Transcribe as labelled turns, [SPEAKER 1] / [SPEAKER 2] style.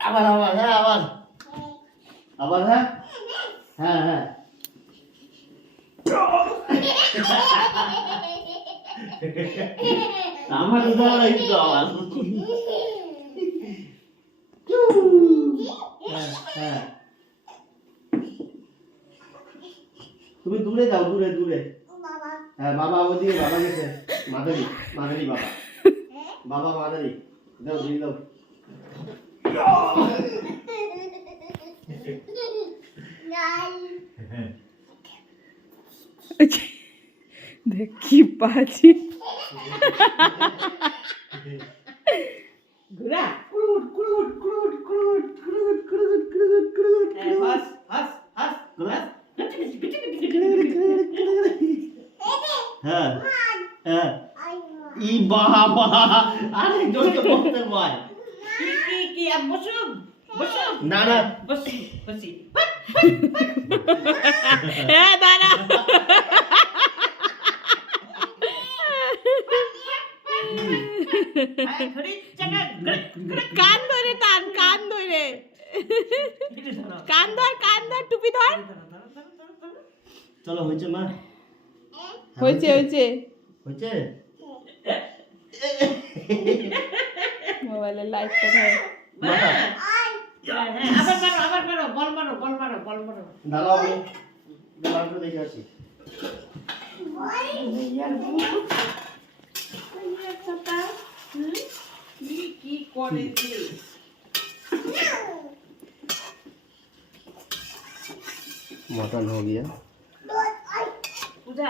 [SPEAKER 1] আবার আবার হ্যাঁ আবার আবার হ্যাঁ হ্যাঁ হ্যাঁ আমার আবার হ্যাঁ হ্যাঁ তুমি দূরে যাও দূরে দূরে হ্যাঁ বাবা ওদিকে বাবা গেছে। মাদারি মাদারি বাবা। বাবা মাদারি দাও দিয়ে দাও।
[SPEAKER 2] দেখি পাচ্ছি।
[SPEAKER 1] হ্যাঁ হ্যাঁ। ই বাবা আরে জোরে বলতে ভয়
[SPEAKER 2] কি কি কি? আর বসুন বসুন
[SPEAKER 1] না না।
[SPEAKER 2] বসি বসি। হ্যাঁ দাঁড়া কান ধরে টান কান ধরে। কান ধর কান ধর টুপি ধর।
[SPEAKER 1] চলো হয়েছে মা।
[SPEAKER 2] হয়েছে হয়েছে
[SPEAKER 1] হয়েছে
[SPEAKER 2] মোবাইলের লাইটটা ধর
[SPEAKER 1] মাথা
[SPEAKER 2] আবার মারো আবার মারো বল মারো বল মারো বল মারো
[SPEAKER 1] দাঁড়াও আমি দাঁড়াও দেখে আসি
[SPEAKER 2] কি করেছে
[SPEAKER 1] मटन हो गया
[SPEAKER 2] পূজা